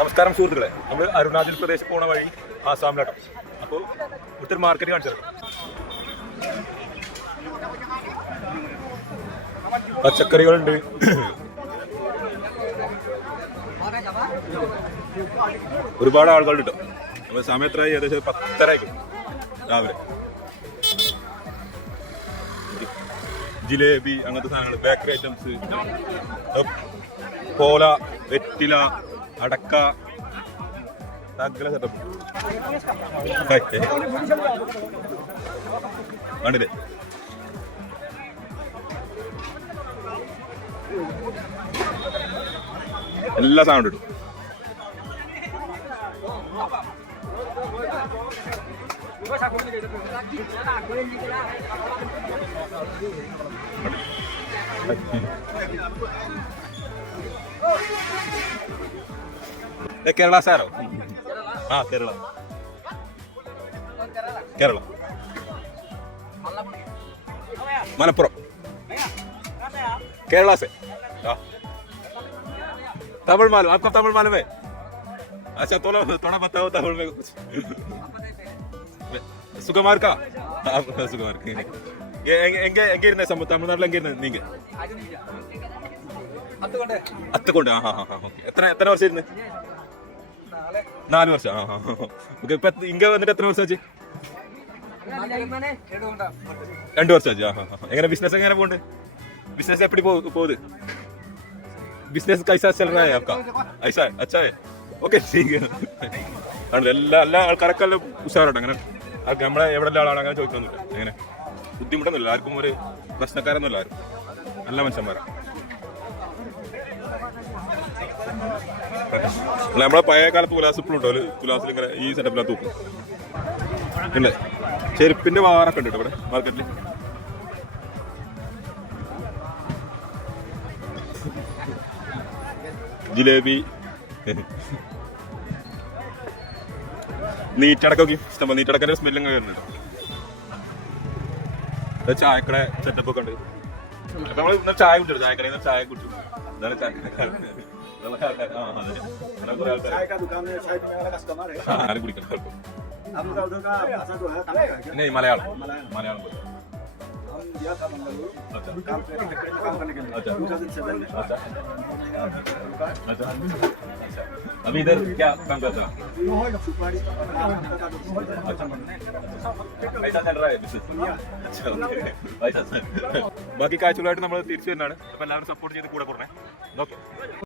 നമസ്കാരം സുഹൃത്തുക്കളെ, നമ്മൾ അരുണാചൽ പ്രദേശ് പോണ വഴി ആസാമിലാട്ടോ. അപ്പോൾ ഇവിടുത്തെ ഒരു മാർക്കറ്റ് കാണിച്ചു തരാം. പച്ചക്കറികളുണ്ട്, ഒരുപാട് ആളുകളുണ്ട് കേട്ടോ. അപ്പോൾ സമയം എത്രയായി? ഏകദേശം 10:30 രാവിലെ. ജിലേബി അങ്ങനത്തെ സാധനങ്ങൾ, ബേക്കറി ഐറ്റംസ്, കോല, വെറ്റില, അടക്ക, സകല സെറ്റപ്പ് കണ്ടില്ലേ? എല്ലാ സാധനവും ഇടും. കേരള സാറോ? ആ, കേരള മലപ്പുറം, केरला से। तमिल मालूम आपको? तमिल मालूम है? अच्छा, थोड़ा बताओ तमिल में कुछ। सुकुमार का सुकुमार എങ്ങനെ തമിഴ്നാട്ടിൽ എങ്ങനെ നീങ്ക? അത്തുകൊണ്ട്. എത്ര വർഷം ഇരുന്ന്? 4 വർഷം. ഇപ്പൊ ഇങ്ങ വന്നിട്ട് എത്ര വർഷം ആச்சு? 2 വർഷം ആச்சு. എങ്ങനെ ബിസിനസ് എങ്ങനെ പോണ്ട്? बिजनेस एपड़ी पोद? बिजनेस कैसा चल रहा है आपका? ऐसा है? अच्छा है, ओके, ठीक है. എല്ലാ ആൾക്കാരൊക്കെ ഉഷാറാട്ടോ. അങ്ങനെ നമ്മളെ എവിടെ ആളാണ് അങ്ങനെ ചോദിക്കൊന്നുമില്ല. അങ്ങനെ ബുദ്ധിമുട്ടൊന്നുമില്ല, ആർക്കും ഒരു പ്രശ്നക്കാരൊന്നുമില്ല, ആരും നല്ല മനുഷ്യന്മാരാണ്. നമ്മളെ പഴയ കാലത്ത് തുലാസ് ഇപ്പോഴും ഉണ്ടോ? തുലാസിൽ ഇങ്ങനെ ഈ സെറ്റപ്പിനകത്ത് തൂക്കും അല്ലേ? ചെരുപ്പിന്റെ വാറൊക്കെ ഉണ്ട് ഇവിടെ മാർക്കറ്റിൽ. ജിലേബി, നീറ്റടക്കൊക്കെ ഇഷ്ടം. നീറ്റടക്കന്റെ സ്മെല്ലിങ് വരുന്നുണ്ട്. ചായക്കട സെറ്റപ്പ് ഒക്കെ ഉണ്ട്. അപ്പൊ നമ്മൾ ഇന്നലെ ചായ കുടിച്ചു, ചായക്കടയിൽ നിന്ന് ചായ കുടിച്ചു. ഇതാണ് ചായക്കട. ആരും കുടിക്കണം. മലയാളം മലയാളം अभी इधर क्या काम करता है? ऐसा चल रहा है बिजनेस? अच्छा, बाकी കാഴ്ചകളായിട്ട് നമ്മൾ തിരിച്ചു വരുന്നതാണ്. അപ്പൊ എല്ലാവരും സപ്പോർട്ട് ചെയ്ത് കൂടെ പറഞ്ഞേ. ഓക്കെ.